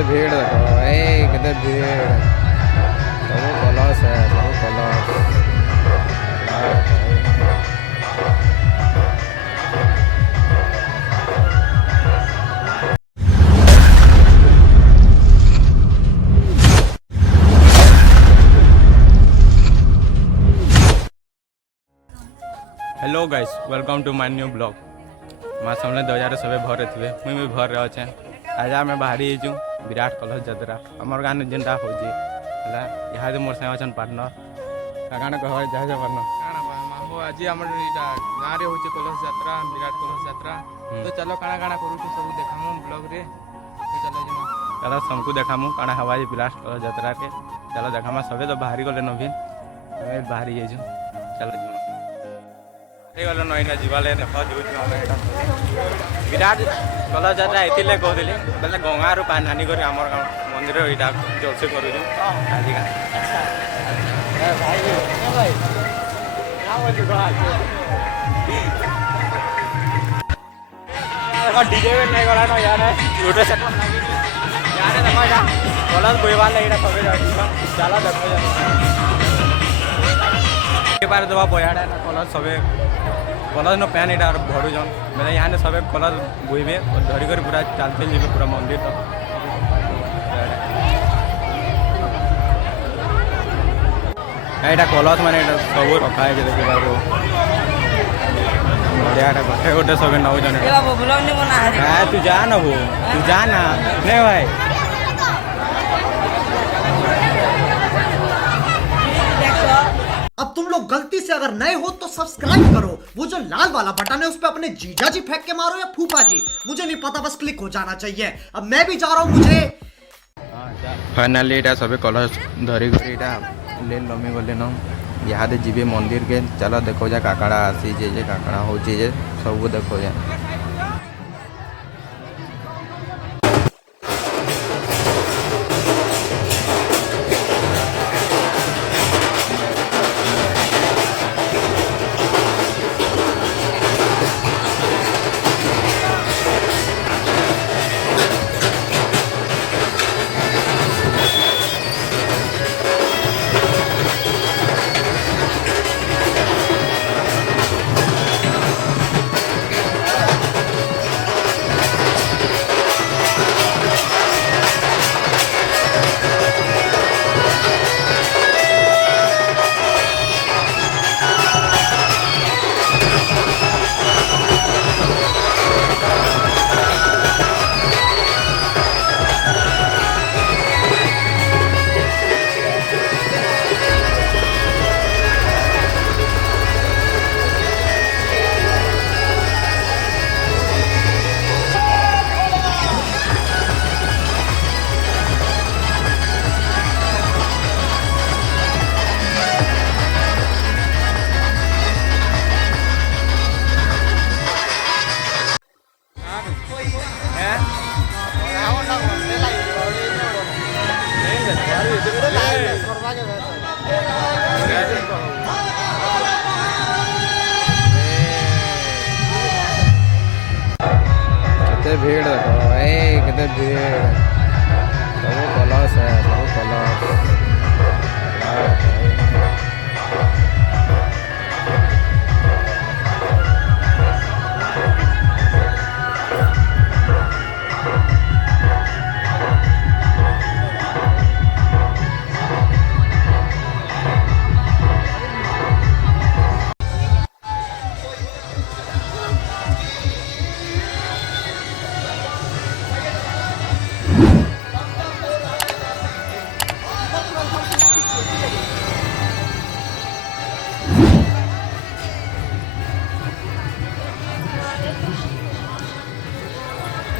भीड़ देखो भाई, कितने भीड़, सब कलश है, सब कलश। Hello guys, welcome to my new blog. माँ सामने 2000 सब भर थे, मुझे भी भर रहे अच्छे। आज आम बाहरी जाऊँ विराट कलश यात्रा आमर गाँव जेनटा हो यहाँ मोर साथ अच्छा पार्टनर काण कह जहाज पार्टनर आज आम गाँव में होचे कलश यात्रा विराट कलश यात्रा। तो चलो काଣା काଣା करूँ सब देखामु ब्लॉग रे। तो चलो चलो सबको देखामु काण हवा विराट कलश यात्रा के। चलो देखामा सबे तो बाहरी गले नवीन बाहरी जाइए। चलो गल नईटा जीवाले देख विराट कलश यात्रा ये कहली बोले गंगा रू पानी हानि कर आम मंदिर यहाँ जलसे करूँ आज डीजे नहीं गला ना यार रोटे से यार देखो यहाँ कलश बोईबार लगे सब चला देखो बार दबा बयाड़ा ना कलश सबे कलश न पैन यहाँ भरुन मैंने यहाँ सब कलश बोईबे धरिक पूरा चलते जी पूरा मंदिर तक। यहाँ कलश मैंने सब रखा है देखो गोटे गोटे सब नौ तू जा ना वो तू जा ना नहीं भाई। अब तुम लोग गलती से अगर नए हो तो सब्सक्राइब करो, वो जो लाल वाला बटन है उस पे अपने जीजा जी फेंक के मारो या फूफा जी, मुझे नहीं पता, बस क्लिक हो जाना चाहिए। अब मैं भी जा रहा हूँ। मुझे फाइनाली यहाँ सब कलश धरिक ले लमी गले न यहाँ जीवे मंदिर के। चलो देखो जा काकड़ा आसी जे काकड़ा हो सब देखो जा। कितने भीड़ देखो भाई, कितने भीड़, सब कलश है, सब कलश।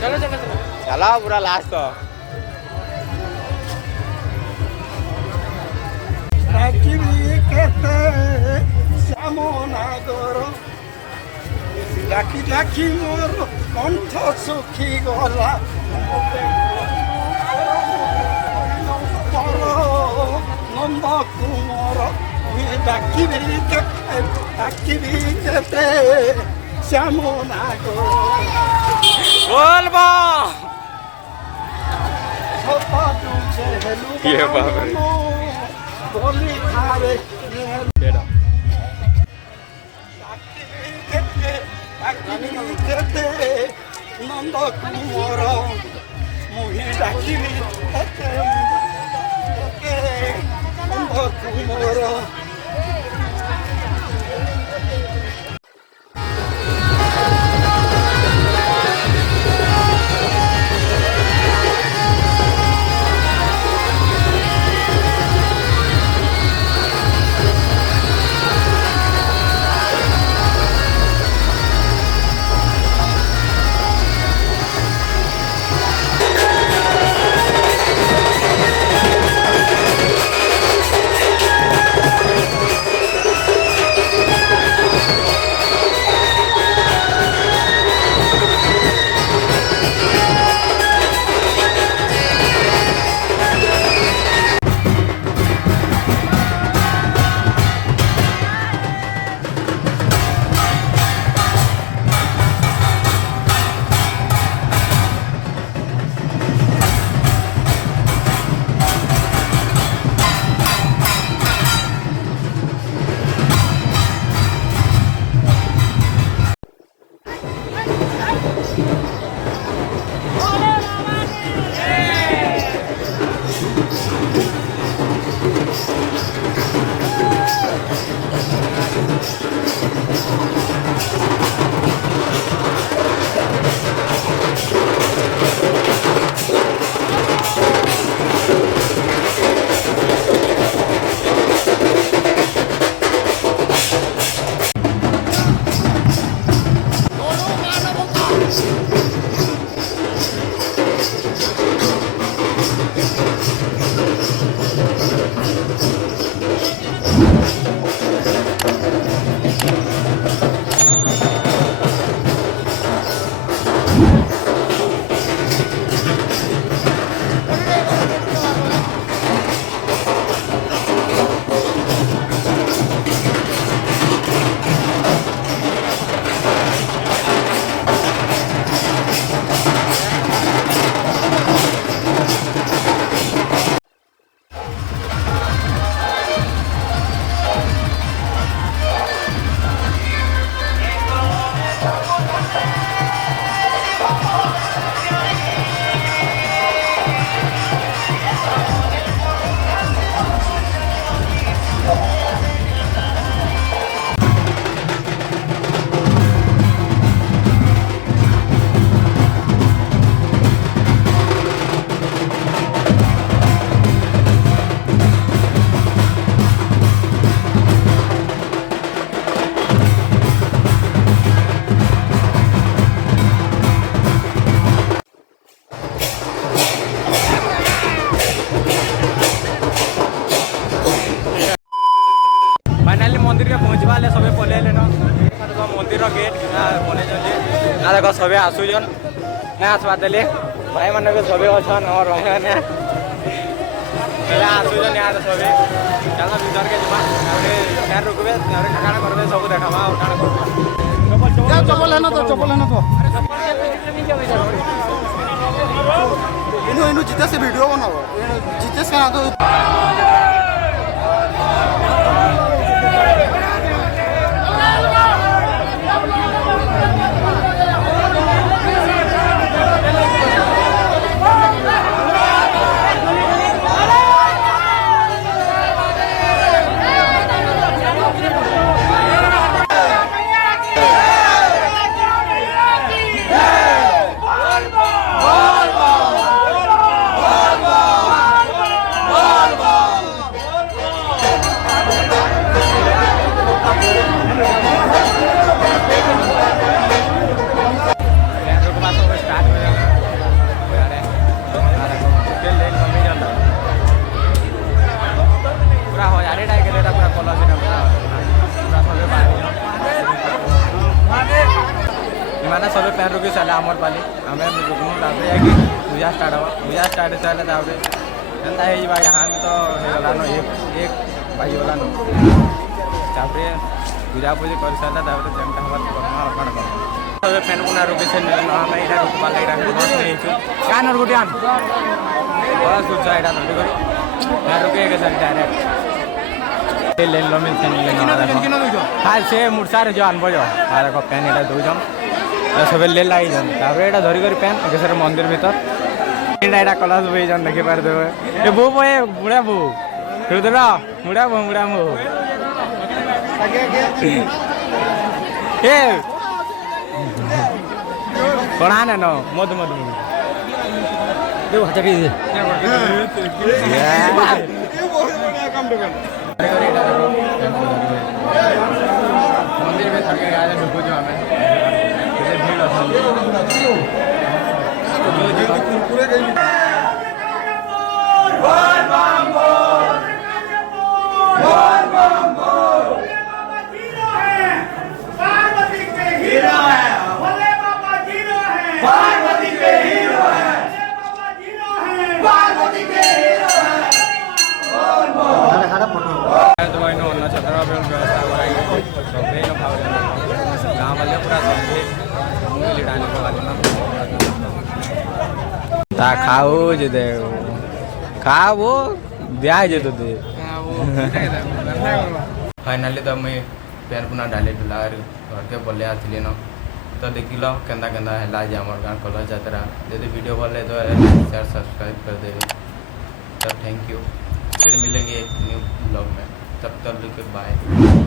चलो चलो चलो चला पूरा लास्ट तो ডাকি ডাকি মোর কণ্ঠ সুখী গলা নন্দ কুমর ডাকিবি কেতে শ্যামনা গো बोल बा ये बाप रे। बोली खावे নন্দ কুমর মুহি ডাকিবি নন্দ কুমর फाइनाली मंदिर के पहुँचवा ले सबे पलेले न मंदिर गेट बने चले ना देखो सबे आसुजन ना आसवा देले भाई माने भी सबे अछन और भाई माने आसुजन यार सबे चलो भीतर के जमा फेर रुकबे काना करबे सब देखावा और काना करबे चप्पल है ना तो इनु जिते से वीडियो बनाओ जिते से ना तो ଫ୍ୟାନ୍ ରୁକି ସାରିଲେ ଆମର ପାଲି ଆମେ ରୁକମୁ ତାପରେ ଯାଇକି ପୂଜା ଷ୍ଟାର୍ଟ ହେବ ପୂଜା ଷ୍ଟାର୍ଟ ହେଇସାରିଲେ ତାପରେ ଏନ୍ତା ହେଇଯିବା ଇହାନ ତ ହେଇଗଲାନ ଏକ ବାଜିଗଲାନ ତାପରେ ପୂଜାପୂଜି କରିସାରିଲା ତାପରେ ଯେନ୍ଟା ହେବା କର୍ମା ଆଉ କାଣା କର୍ମା ଏବେ ଫ୍ୟାନ୍ ପୁନା ରୁକି ସେ ଆମେ ଏଇଟା ରୁକବା ଏଇଟା ବସ୍ ନେଇଛୁ କାନ ଗୁଟେ ଆନ ବସ୍ ଗୁଛ ଏଇଟା ଧରି କରି ଫ୍ୟାନ୍ ରୁକି ଏକେ ସାରି ଡାଇରେକ୍ଟ लेन लो मिल हाँ से मुर्सारे जो आनब जो आर पैन यहाँ दूजन सब ले लाई जन एटा धरिक पैन सर मंदिर भीतर यहाँ कलश बोईजन देखी पारदेवे ए बो बो ए बुढ़ा बो रुद्र बुढ़ा बो बुढ़ा मो ए कणा ने नो मधु मधु मंदिर में थके आए ढुकुଛୁ ଆମେ କେତେ ଭିଡ଼ ଅଛନ୍ତି गाँव वाले पूरा ता खाओ जे दे खाओ दिया जे तो दे फाइनली तो मुई पेन पुना डाली डुला घर के बोले आसली न तो देख लो केंदा केंदा है जे आम गाँव कलश यात्रा यदि वीडियो भल तो शेयर सब्सक्राइब कर देवे तो थैंक यू फिर मिलेंगे एक न्यू ब्लॉग में तब तक बाय।